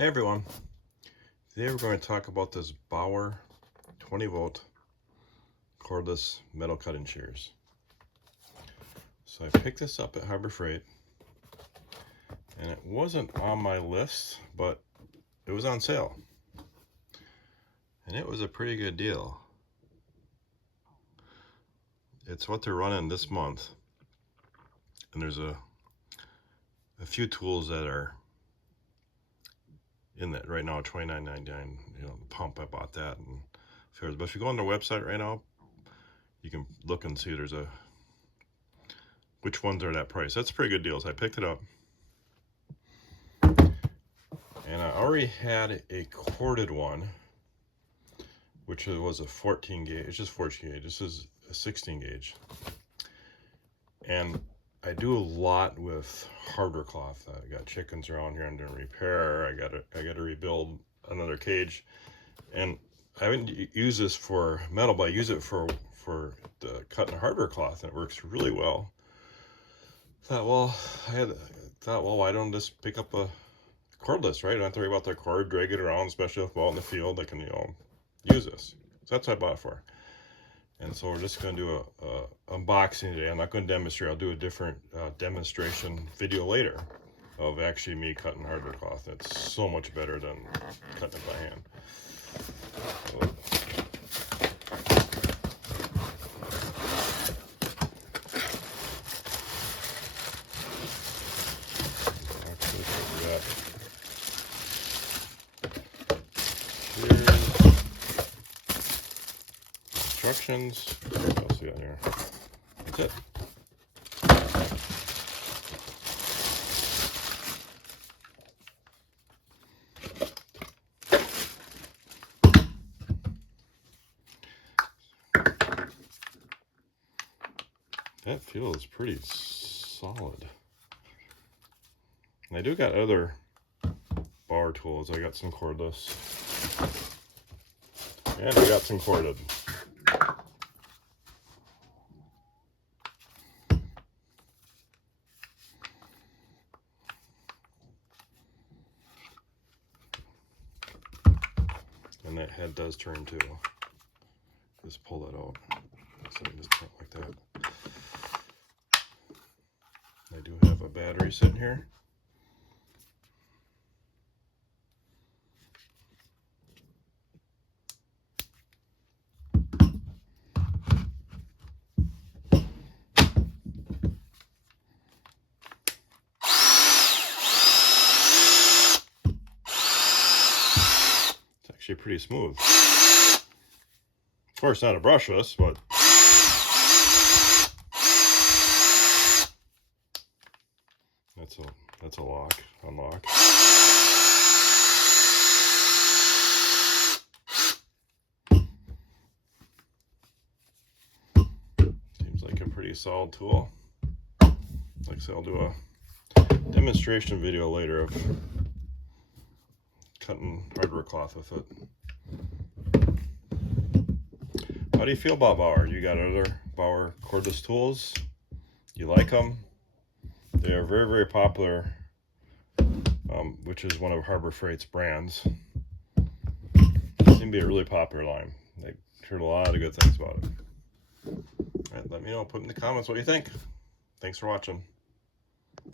Hey everyone, today we're going to talk about this Bauer 20 volt cordless metal cutting shears. So I picked this up at Harbor Freight and it wasn't on my list, but it was on sale and it was a pretty good deal. It's what they're running this month, and there's a few tools that are in that right now, $29.99. You know, the pump, I bought that, and fares. But if you go on their website right now, you can look and see there's which ones are that price. That's pretty good deals. I picked it up, and I already had a corded one, which was a 14 gauge. It's just 14 gauge. This is a 16 gauge, and I do a lot with hardware cloth. I got chickens around here I'm doing repair. I got to rebuild another cage, and I haven't used this for metal, but I use it for the cutting hardware cloth, and it works really well. Thought, well, why don't I just pick up a cordless, right? I don't have to worry about the cord, drag it around, especially if I'm out in the field. I can, use this. So that's what I bought it for. And so we're just going to do a unboxing today. I'm not going to demonstrate. I'll do a different demonstration video later of actually me cutting hardware cloth. It's so much better than cutting it by hand. Instructions. What else we got here? That's it. That feels pretty solid. And I do got other Bauer tools. I got some cordless, and I got some corded. And that head does turn too. Just pull that out. So I just turn it like that. I do have a battery sitting here. Actually pretty smooth. Of course, not a brushless, but that's a unlock. Seems like a pretty solid tool. Like I said, I'll do a demonstration video later of cutting hardware cloth with it. How do you feel about Bauer? You got other Bauer cordless tools? You like them? They are very, very popular, which is one of Harbor Freight's brands. They seem to be a really popular line. I heard a lot of good things about it. All right, let me know. Put in the comments what you think. Thanks for watching.